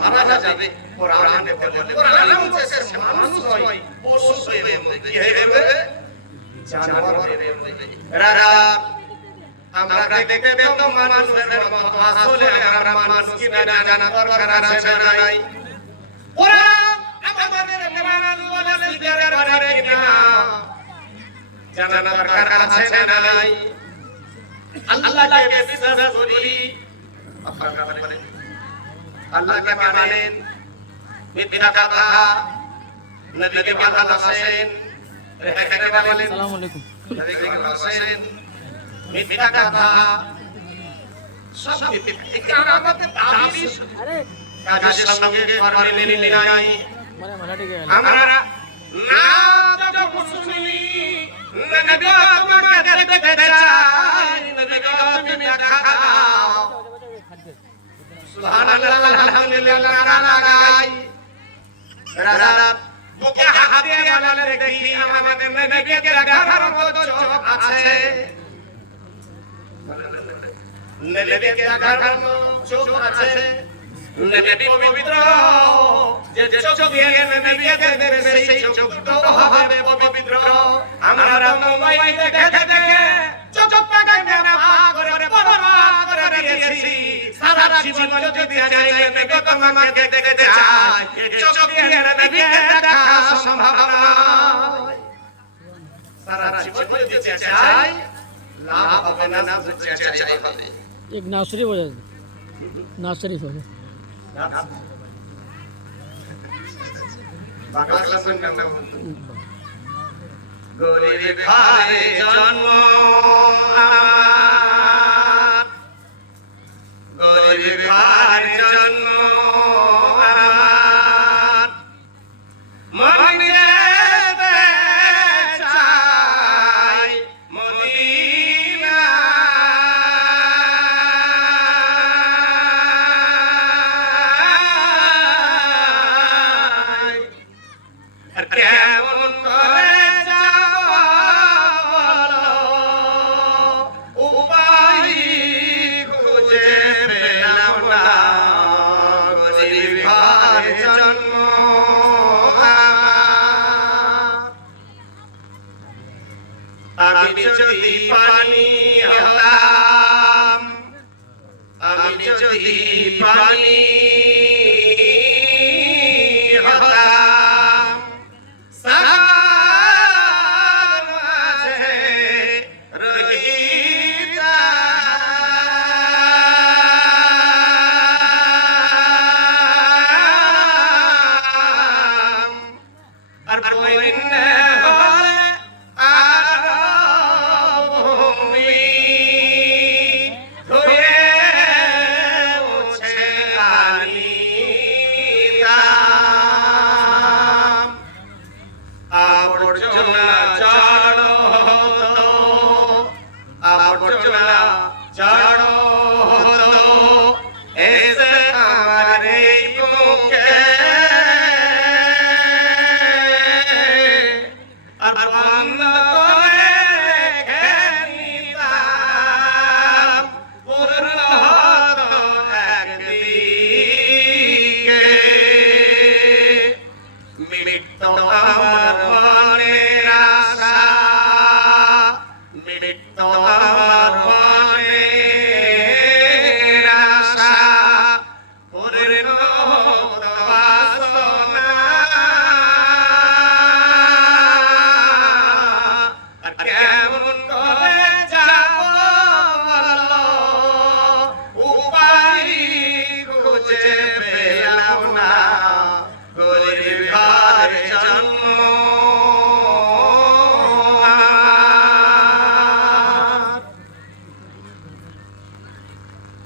মারা যাবে কোরআনে বলে কোরআন বলছে মানুষ নয় পশু হয়ে মরবে কি হবে জানোয়ার হয়ে মরবে রারা আমরা দেখতে পেতাম মানুষের মত আসলে আমরা মানুষ কি না জানা দরকার আছে নাই কোরআন আমাদের মানুষ বলে স্বীকার করে কিনা জানা দরকার আছে না নাই আল্লাহকে বিশ্বাস করি আপনারা বলেন আল্লাহকে মানেন মিথ্যা কথা নবীকে ভালোবাসেন এখানে বলেন আসসালামু আলাইকুম নবীকে ভালোবাসেন মিথ্যা কথা সব মিথ্যা আমাদের দাবি আরে কাজের সঙ্গে কর্মে মিলে নাই আমরা না যখন শুনি নবী তোমাকে দেখতে চাই নবী তুমি খাও সুবহানাল্লাহ আলহামদুলিল্লাহ নারা লাগাই রারা বুকে হাত দিয়ে বলে দেখি আমাদের নবীকে দেখার মতো চোখ আছে নবীকে দেখার মতো চোখ আছে নবী পবিত্র যে চোখ দিয়ে নবীকে দেখবে সেই চোখ তো হবে পবিত্র আমরা মোবাইল দেখে দেখে চোখ পাকাই না ভাগ করে বরবাদ করে দিয়েছি সারা জীবন যদি চাই নবী তোমাকে দেখতে চাই চোখ দিয়ে নবীকে দেখা সম্ভব নয় সারা জীবন যদি চাই লাভ হবে না চাই হবে एक नासरी वजह नासरी हो গরিব ঘরে জন্ম আমার গরিব ঘরে জন্ম আমার মদিনাতে চাই মদিনা আর কেমন করে আমি যদি পানি হতাম আমি যদি পানি হতাম সাগর মাঝে রহিতাম আর বন্যা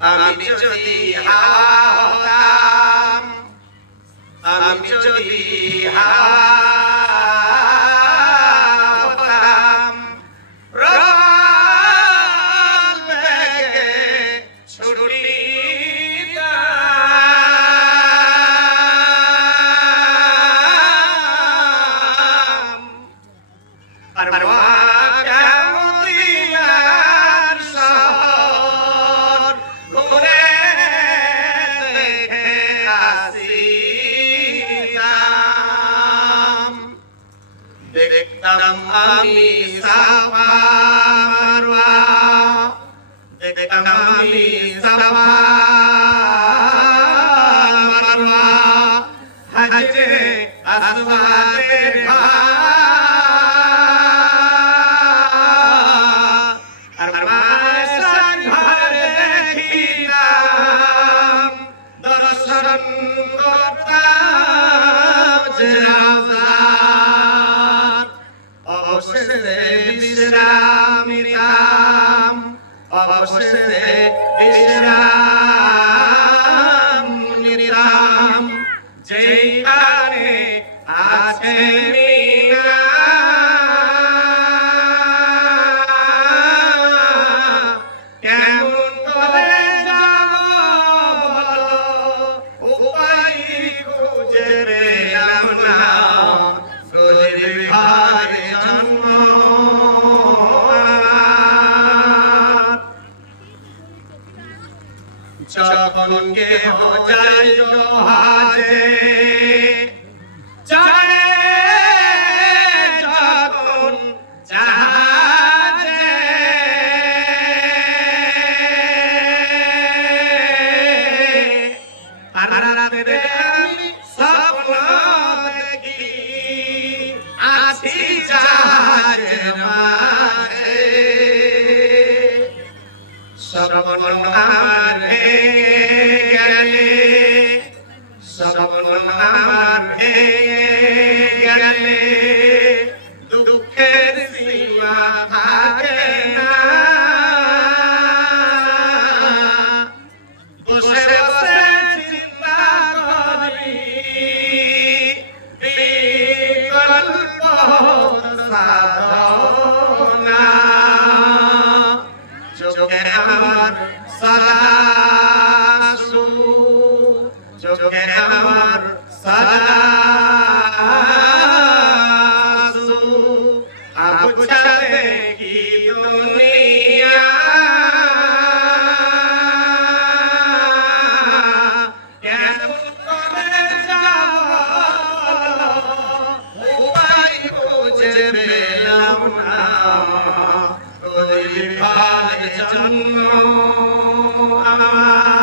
আমি যদি হাওয়া হতাম, আমি যদি হাওয়া হতাম, প্রবল বেগে ছুটিতাম, আর মদিনার শহর ঘুরে দেখে আসিতাম। দেখতাম আমি সাফা মারওয়া, দেখতাম আমি সাফা মারওয়া, হাজরে আসওয়াদের আর মায়ের ঘরে দেখিতাম, দর্শন করতাম যে রওজার। অবশেষে বিশ্রাম নিতাম, অবশেষে বিশ্রাম নিতাম, যেখানে আছে মিনা। কেমন করে যাব বলো, উপায় খুঁজে পেলাম না, গরিব ঘরে জন্ম আমার। যখন কেহ যাইল হাজে, চড়ে যখন জাহাজে, আর রাতে আমি স্বপ্ন দেখি আছি জাহাজের মাঝে। স্বপ্ন আমার ভেঙে গেলে, স্বপ্ন আমার ভেঙে গেলে, দুঃখের সীমা থাকে না। বসে বসে চিন্তা করি বিকল্প সাধনা। চোখে আমার সদা আঁসু, চোখে আমার সদা আঁসু, আবু ছাড়ে কি দুনিয়া। কেমন করে যাব উপায় খুঁজে পেলাম না, গরিব ঘরে জন্ম আমার।